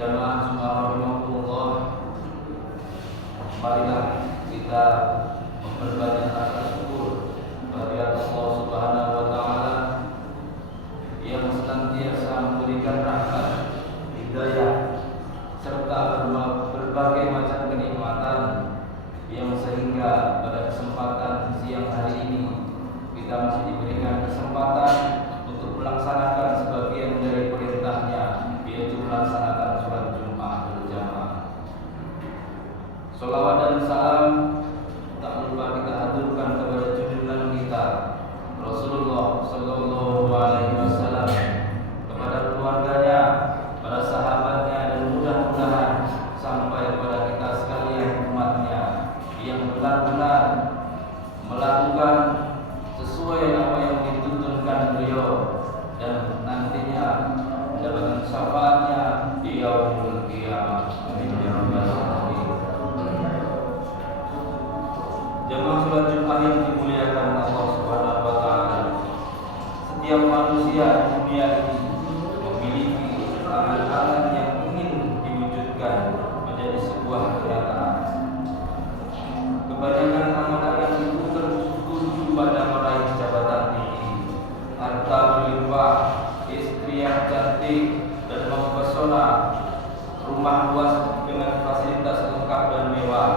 Jamaah semua rahimakumullah, marilah kita memperbanyak rasa syukur bagi Allah Subhanahu wa taala yang senantiasa memberikan rahmat, hidayah serta berbagai macam kenikmatan yang sehingga pada kesempatan siang hari ini kita masih diberikan kesempatan untuk melaksanakan sebagian dari perintahnya, yaitu melaksanakan sholat Jumat berjamaah. Sholawat dan salam tak lupa kita haturkan kepada junjungan kita Rasulullah Sallallahu Alaihi Wasallam, kepada keluarganya, para sahabatnya, dan mudah-mudahan sampai kepada kita sekalian umatnya yang benar-benar melakukan sesuai apa yang dituntunkan beliau dan nantinya mendapatkan syafaatnya di yaumul qiyamah. Amin ya rabbal alamin. Jamaah sholat Jumat yang dimuliakan Allah Subhanahu wa taala, setiap manusia di dunia ini memiliki angan-angan yang ingin diwujudkan menjadi sebuah kenyataan. Kebanyakan angan-angan itu tertuju pada meraih jabatan tinggi, harta berlimpah, istri yang cantik dan mempesona, rumah luas dengan fasilitas lengkap dan mewah,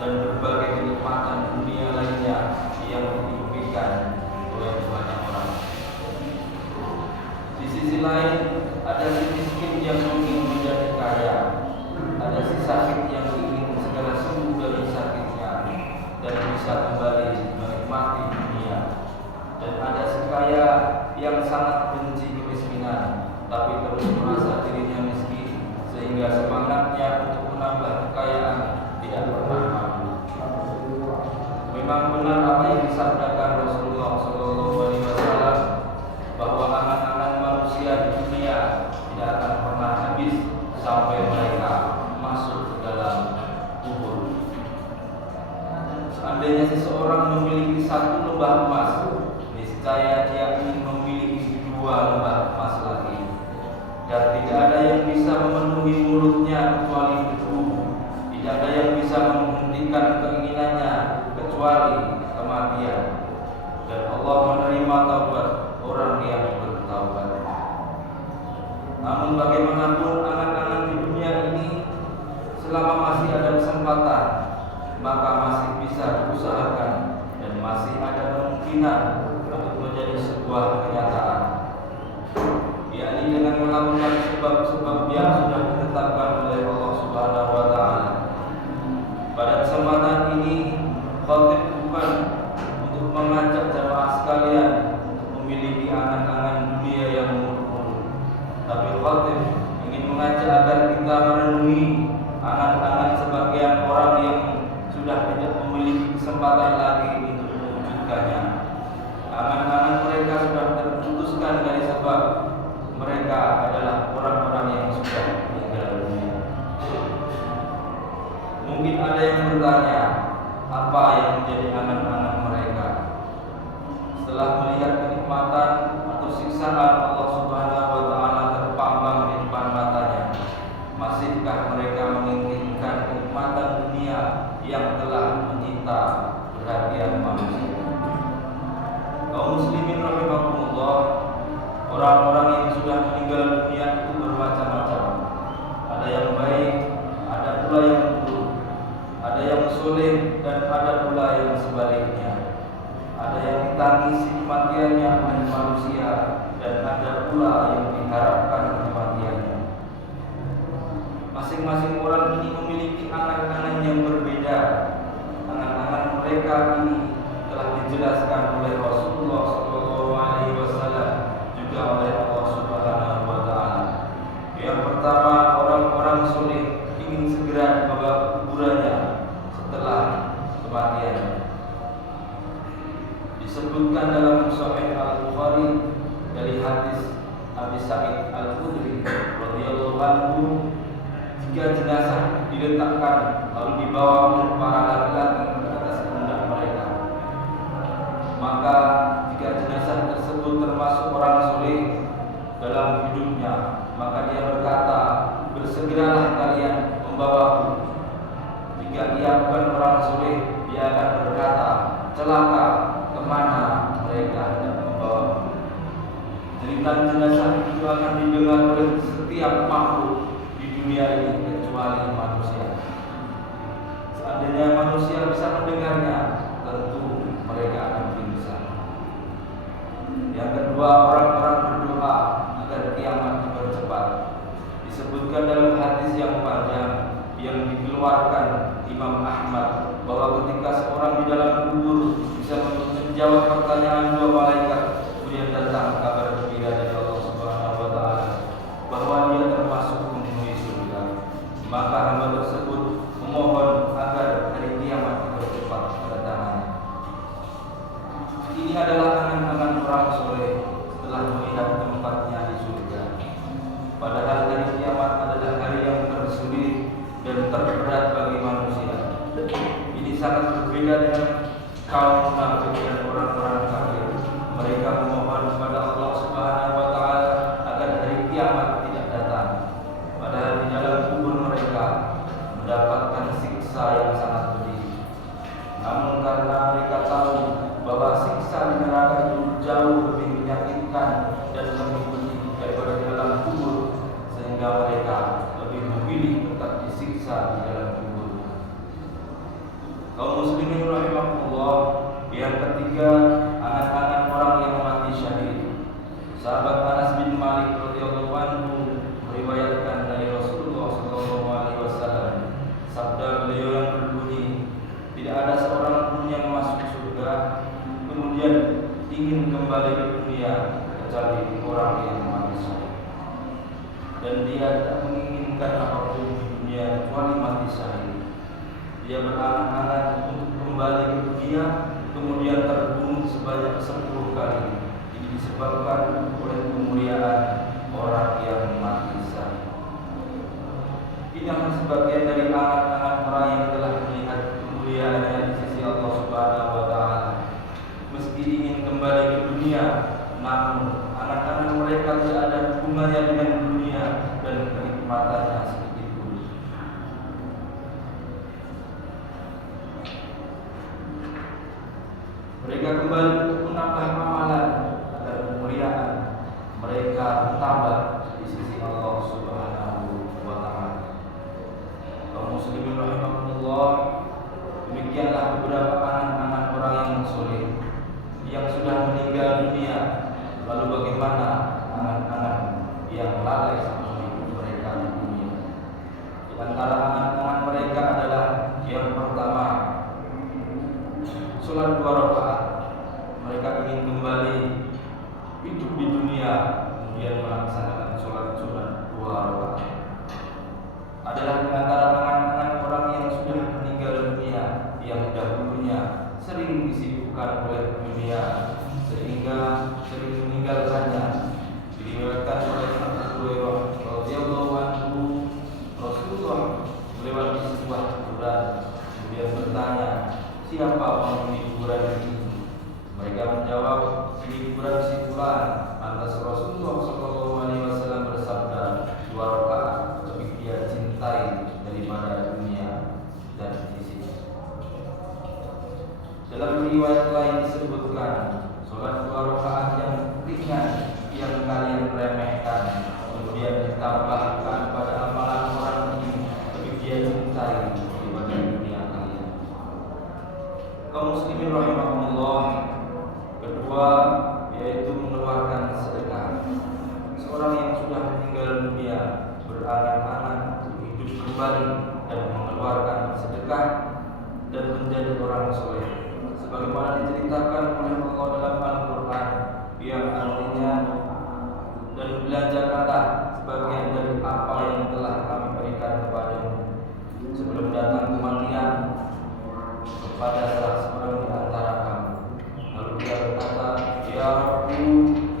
dan berbagai kenikmatan dunia lainnya yang diimpikan oleh banyak orang. Di sisi lain, ada si miskin yang ingin menjadi kaya, ada si sakit yang ingin segera sembuh dari sakitnya dan bisa kembali menikmati dunia, dan ada si kaya yang sangat benci kemiskinan tapi terus merasa dirinya miskin sehingga semangatnya untuk menambah kekayaan tidak pernah mampu. Memang benar apa yang disabdakan Rasulullah SAW, bahwa angan-angan manusia di dunia tidak akan pernah habis sampai mereka masuk ke dalam kubur. Seandainya seseorang memiliki satu lembah emas, niscaya dia ingin memiliki 2 lembah emas lagi, dan tidak ada yang bisa memenuhi mulutnya kecuali debu, tidak ada yang bisa menghentikan keinginannya kecuali kematian, dan Allah menerima taubat orang yang bertaubat. Namun bagaimanapun angan-angan di dunia ini, selama masih ada kesempatan, maka masih bisa diusahakan dan masih ada kemungkinan untuk menjadi sebuah kenyataan, yakni dengan melakukan sebab-sebab yang sudah ditetapkan oleh Allah Subhanahu wa taala. Pada kesempatan ini, khatib bukan untuk mengajak jamaah sekalian untuk memiliki angan-angan dunia yang muluk-muluk, tapi khatib ingin mengajak agar kita merenungi angan-angan sebagian orang yang sudah tidak memiliki kesempatan lagi untuk mewujudkannya. Angan-angan mereka sudah terputuskan dari sebab mereka adalah orang-orang yang sudah meninggal dunia. Mungkin ada yang bertanya, apa yang menjadi angan-angan mereka? Setelah melihat kenikmatan atau siksaan Allah Subhanahu wa taala terpampang di depan matanya, masihkah mereka menginginkan kenikmatan dunia yang telah menyita perhatian manusia? Kaum muslimin rahimakumullah, orang-orang yang sudah meninggal dunia itu bermacam-macam. Ada yang baik, ada pula yang buruk, ada yang soleh, dan ada pula yang sebaliknya. Ada yang ditangisi kematiannya oleh manusia, dan ada pula yang diharapkan kematiannya. Masing-masing orang ini memiliki angan-angan yang berbeda. Angan-angan mereka ini telah dijelaskan oleh Rasulullah SAW, juga oleh Allah Subhanahu wa taala. Yang pertama, orang-orang soleh ingin segera dibawa ke kuburannya setelah kematian. Disebutkan dalam Sahih Al-Bukhari dari hadis Abi Sa'id Al-Khudri radhiyallahu anhu, jika jenazah diletakkan lalu dibawa oleh para laki-laki ke atas pundak mereka, maka jika jenazah tersebut termasuk orang soleh, dalam hidupnya, maka dia berkata, bersegeralah kalian membawaku. Jika ia bukan orang soleh, dia akan berkata, celaka, kemana mereka hendak membawaku. Jeritan jenazah itu akan didengar oleh setiap makhluk di dunia ini kecuali manusia. Seandainya manusia bisa mendengarnya, tentu mereka akan pingsan. Yang kedua, orang-orang berdoa agar kiamat dipercepat. Disebutkan dalam hadis yang panjang yang dikeluarkan Imam Ahmad bahwa ketika seorang di dalam kubur bisa menjawab pertanyaan dua malaikat, kemudian datang kabar gembira dari Allah Subhanahu wa taala bahwa dia termasuk penghuni surga, maka hamba tersebut memohon agar hari kiamat dipercepat kedatangannya. Ini adalah angan-angan orang soleh setelah melihat tempatnya di surga. Padahal hari kiamat adalah hari yang tersulit dan terberat bagi manusia. Ini sangat berbeda dengan kaum munafik dan orang-orang kafir. Mereka memohon kepada Allah Subhanahu wa taala agar hari kiamat tidak datang. Padahal di dalam kubur mereka mendapatkan siksa yang sangat pedih. Namun karena mereka tahu bahwa siksa di neraka itu jauh lebih menyakitkan dan lebih pedih daripada di dalam kubur, sehingga mereka lebih memilih tetap disiksa di dalam kubur. Kaum muslimin rahimahullah, yang ketiga, angan-angan orang yang mati syahid. Sahabat Anas bin Malik radhiyallahu anhu meriwayatkan dari Rasulullah sallallahu alaihi wasallam, sabda beliau yang berbunyi, tidak ada seorang pun yang masuk surga kemudian ingin kembali ke dunia kecuali orang yang mati syahid. Dan dia tidak menginginkan apapun di dunia kecuali mati syahid. Dia berangan-angan untuk kembali ke dunia, kemudian terbunuh sebanyak 10 kali. Ini disebabkan oleh kemuliaan orang yang mati syahid. Ini adalah sebagian dari angan-angan orang yang telah melihat kemuliaannya di sisi Allah Subhanahu wa taala. Meski ingin kembali ke dunia, namun angan-angan mereka tidak ada hubungannya dengan dunia dan kenikmatannya sedikit pun. Mereka kembali untuk menambah amalan agar kemuliaan mereka bertambah di sisi Allah Subhanahu wa taala. Kaum muslimin rahimahullah, demikianlah beberapa angan-angan orang yang soleh yang sudah meninggal dunia. Lalu bagaimana angan-angan yang lalai sama hidup mereka di dunia? Di antara angan-angan mereka adalah yang pertama, sholat 2 rakaat. Mereka ingin kembali hidup di dunia kemudian melaksanakan sholat sunat 2 rakaat. Adalah di antara angan-angan orang yang sudah meninggal dunia, yang dahulunya sering disibukkan oleh dunia sehingga sering meninggalkannya. Diriwayatkan oleh Abu Hurairah radhiyallahu anhu, Rasulullah melewati sebuah kuburan, kemudian bertanya, siapa penghuni kuburan ini? Mereka menjawab, ini kuburan si fulan. Lantas Rasulullah sallallahu alaihi wasallam bersabda, 2 rakaat lebih dia cintai daripada dunia dan isinya. Dalam riwayat lain disebutkan, sholat 2 rakaat yang ringan yang kalian remehkan kemudian ditambahkan pada amalan orang ini lebih dia cintai daripada dunia kalian. Kaum muslimin rahimahullah, kedua yaitu mengeluarkan sedekah. Seorang yang sudah meninggal dunia berangan-angan untuk hidup kembali dan mengeluarkan sedekah dan menjadi orang soleh, sebagaimana diceritakan oleh Allah dalam Al-Quran yang artinya, dan belanjakanlah sebagian dari apa yang telah kami berikan kepadamu sebelum datang kematian kepada salah seorang di antara kamu. Lalu dia berkata, ya Rabbu,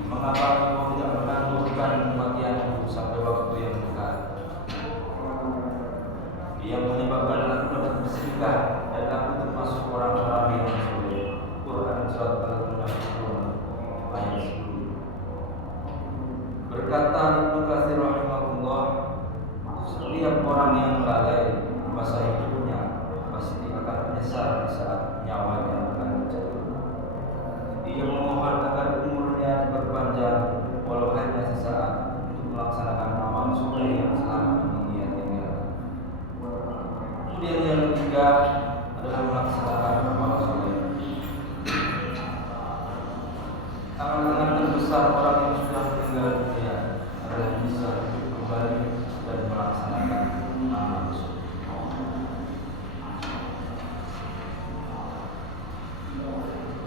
mengapa engkau tidak menangguhkan kematianku sampai waktu yang dekat? Yang menyebabkan aku dapat bersedekah dan aku termasuk orang-orang yang soleh. Quran surat Al-Munafiqun ayat 10. Ibnu Katsir rahimahullah, setiap orang yang lalai masa hidupnya pasti akan menyesal di saat nyawanya akan jatuh. Ia memohon agar umurnya berpanjang walau hanya sesaat untuk melaksanakan amal soleh yang selama ini ia tinggalkan. Kemudian yang ketiga adalah melaksanakan amal soleh. Amal-amal terbesar orang yang sudah meninggal dunia adalah bisa hidup kembali dan melaksanakan amal soleh.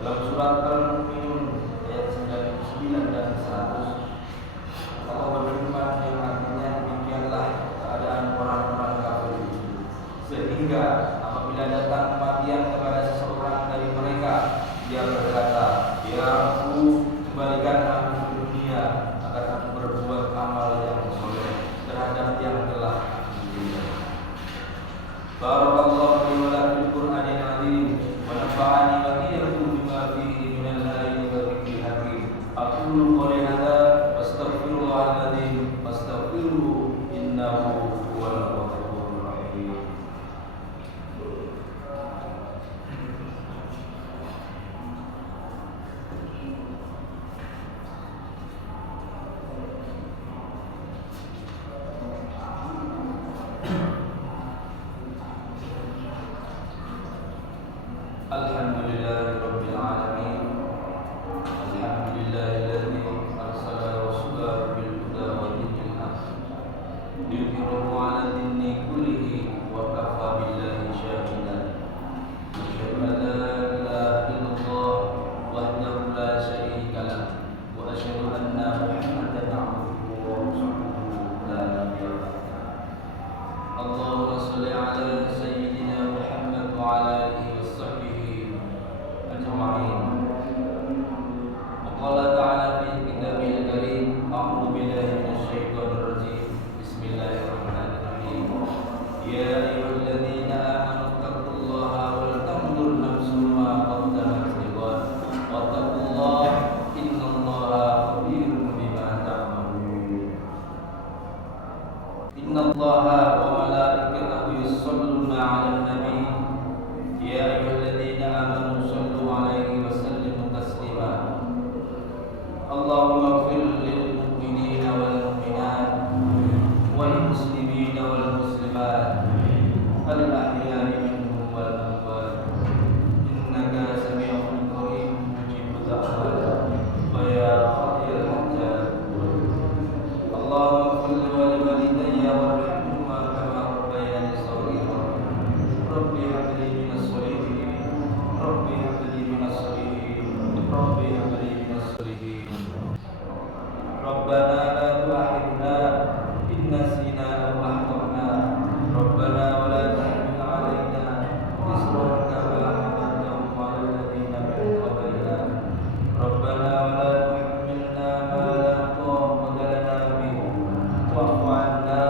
Dalam surat Al-Mu'minun ayat 99 dan 100, Allah berfirman yang artinya, demikianlah keadaan orang-orang kafir itu, sehingga apabila datang kematian kepada seseorang dari mereka, dia berkata, ya aku kembalikan aku ke dunia agar aku berbuat amal yang soleh terhadap yang telah ditinggal. Barakallahu li wa lakum fil Qur'anil azim wa nafa'ani wa iyyakum bima fihi minal ayati wa dzikril hakim. Aqulu qawli hadza wastaghfirullahal azim wastaghfiruhu innahu huwal ghafurur rahim. Alhamdulillahirabbil alamin. Alhamdulillahilladzi arsala rasulahu bil huda wa dinil haq liyudhhirahu 'ala dini kullihi wa kafa billahi shahidan. Asyhadu an la ilaha illallah wahdahu la syarika lah wa asyhadu anna Muhammadan 'abduhu wa rasuluhu la nabiyya ba'dahu. Allahumma shalli 'ala sayyidina Muhammad wa 'ala alihi wa sahbihi ajma'in. Qala ta'ala fi kitabil karim, a'udzu billahi minasyaitonir rajim. Bismillahirrahmanirrahim. Ya ayyuhalladzina amanu taqullaha wal tanzur nafsum ma qaddamat lighad wattaqullaha innallaha khabirun bima ta'malun. Innallaha wa malaikatahu yusholluna 'alan nabi. Ya ayyuhalladzina amanu shallu 'alaihi wa sallimu taslima. Allahumma ighfir lil mu'minina wal mu'minat wal muslimina wal muslimat al ahya'i minhum wal amwat innaka sami'un qarib mujibud da'wat wa ya qadiyal hajat. Allahumma ighfir li walidayya warhamhuma kama rabbayani shaghira. Rabbi hab li minas shalihin. Rabbi hab li minas shalihin. Rabbi hab li minas shalihin. Rabbana la tu'akhidna in nasina aw akhtana. Rabbana wa la tahmil 'alaina isran kama hamaltahu 'alal ladzina min qablina. Rabbana wa la tuhammilna ma la taqata lana bihi wa'fu 'anna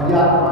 Amin.